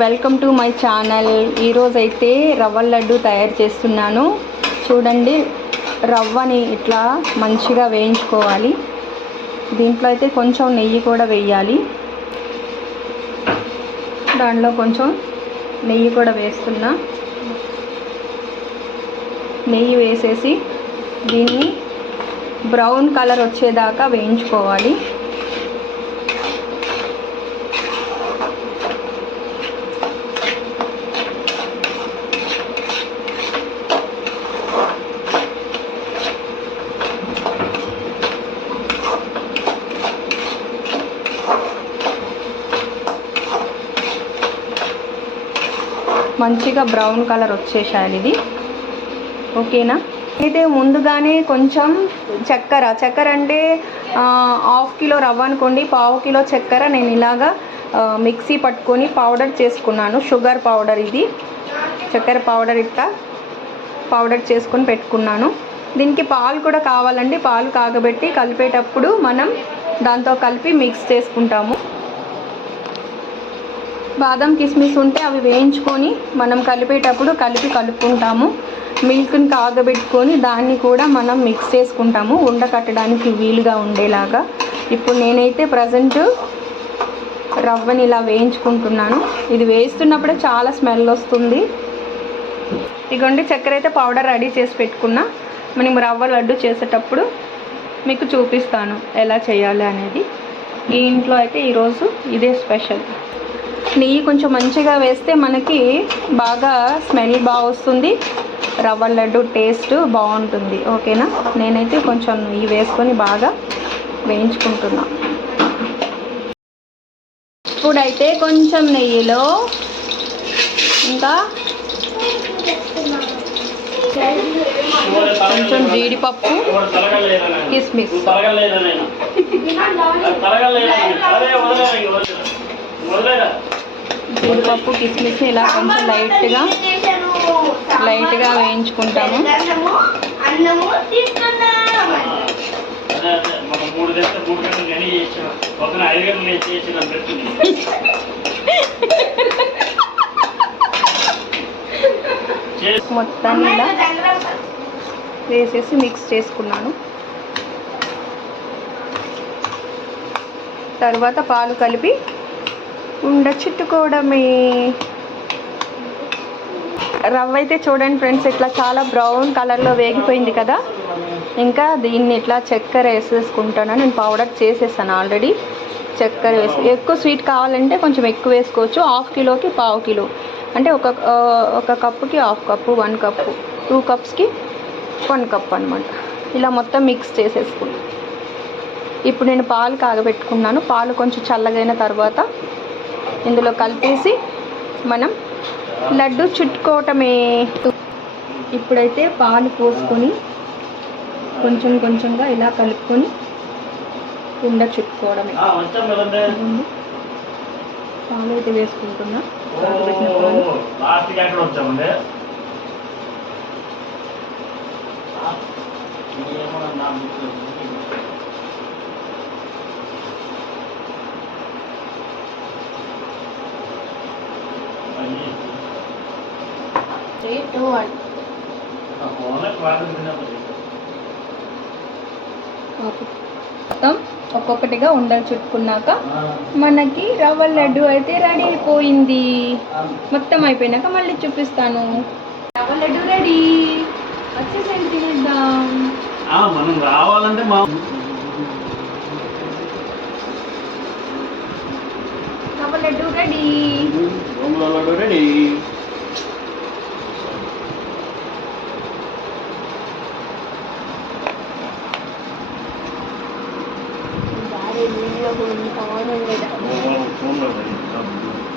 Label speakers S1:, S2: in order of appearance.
S1: Welcome to my channel. ఈరోజు అయితే రవ్వ లడ్డు తయారు చేస్తున్నాను. చూడండి రవ్వని ఇట్లా మంచిగా వేయించుకోవాలి. దీంట్లో అయితే కొంచెం నెయ్యి కూడా వేయాలి. దాంట్లో కొంచెం నెయ్యి కూడా వేస్తున్నా. నెయ్యి వేసేసి దీన్ని బ్రౌన్ కలర్ వచ్చేదాకా వేయించుకోవాలి. మంచిగా బ్రౌన్ కలర్ వచ్చేసాలి ఇది. ఓకేనా? అయితే ముందుగానే కొంచెం చక్కెర. చక్కెర అంటే హాఫ్ కిలో రవ్వ అనుకోండి పావు కిలో చక్కెర నేను ఇలాగా మిక్సీ పట్టుకొని పౌడర్ చేసుకున్నాను. షుగర్ పౌడర్ ఇది. చక్కెర పౌడర్ ఇట్లా పౌడర్ చేసుకొని పెట్టుకున్నాను. దీనికి పాలు కూడా కావాలండి. పాలు కాగబెట్టి కలిపేటప్పుడు మనం దాంతో కలిపి మిక్స్ చేసుకుంటాము. బాదం కిస్మిస్ ఉంటే అవి వేయించుకొని మనం కలిపేటప్పుడు కలిపి కలుపుకుంటాము. మిల్క్ని కాగబెట్టుకొని దాన్ని కూడా మనం మిక్స్ చేసుకుంటాము. ఉండ కట్టడానికి వీలుగా ఉండేలాగా. ఇప్పుడు నేనైతే ప్రజెంట్ రవ్వని ఇలా వేయించుకుంటున్నాను. ఇది వేస్తున్నప్పుడే చాలా స్మెల్ వస్తుంది. ఇగోండి చక్కెర అయితే పౌడర్ రెడీ చేసి పెట్టుకున్నా. మనం రవ్వ లడ్డు చేసేటప్పుడు మీకు చూపిస్తాను ఎలా చేయాలి అనేది. ఈ ఇంట్లో అయితే ఈరోజు ఇదే స్పెషల్. నెయ్యి కొంచెం మంచిగా వేస్తే మనకి బాగా స్మెల్ బాగా వస్తుంది. రవ్వ లడ్డు టేస్ట్ బాగుంటుంది. ఓకేనా? నేనైతే కొంచెం నెయ్యి వేసుకొని బాగా వేయించుకుంటున్నా. ఇప్పుడైతే కొంచెం నెయ్యిలో ఇంకా కొంచెం జీడిపప్పు కిస్మిస్. జీడిపప్పు కిస్మిస్ ఇలా కొంచెం లైట్గా లైట్గా వేయించుకుంటాము. మొత్తాన్ని ఇలా వేసేసి మిక్స్ చేసుకున్నాను. తర్వాత పాలు కలిపి ఉండ చుట్టుకోవడమే. రవ్వ అయితే చూడండి ఫ్రెండ్స్ ఇట్లా చాలా బ్రౌన్ కలర్లో వేగిపోయింది కదా. ఇంకా దీన్ని ఇట్లా చక్కెర వేసేసుకుంటాను. నేను పౌడర్ చేసేసాను ఆల్రెడీ చక్కెర వేసి ఎక్కువ స్వీట్ కావాలంటే కొంచెం ఎక్కువ వేసుకోవచ్చు. హాఫ్ కిలోకి పావు కిలో. అంటే ఒక ఒక కప్పుకి half cup one cup. Two కప్స్కి one cup అనమాట ఇలా మొత్తం మిక్స్ చేసేసుకున్నాను. ఇప్పుడు నేను పాలు కాగబెట్టుకున్నాను. పాలు కొంచెం చల్లగైన తర్వాత ఇందులో కలిపేసి మనం లడ్డు చుట్టుకోవటమే. ఇప్పుడైతే పాలు పోసుకొని కొంచెం కొంచెంగా ఇలా కలుపుకొని ఉండ చుట్టుకోవడమే. పాలు అయితే వేసుకుంటున్నా. త్రీ టూ వన్ మొత్తం ఒక్కొక్కటిగా ఉండలు చుట్టుకున్నాక మనకి రవ్వ లడ్డు అయితే రెడీ అయిపోయింది. మొత్తం అయిపోయినాక మళ్ళీ చూపిస్తాను. రవ్వ లడ్డు రెడీ వచ్చేసేయండి తినేద్దాం.
S2: మనం రావాలంటే మా
S1: రవ్వ లడ్డు రెడీ
S2: 你。我
S1: 我
S2: 从那个不。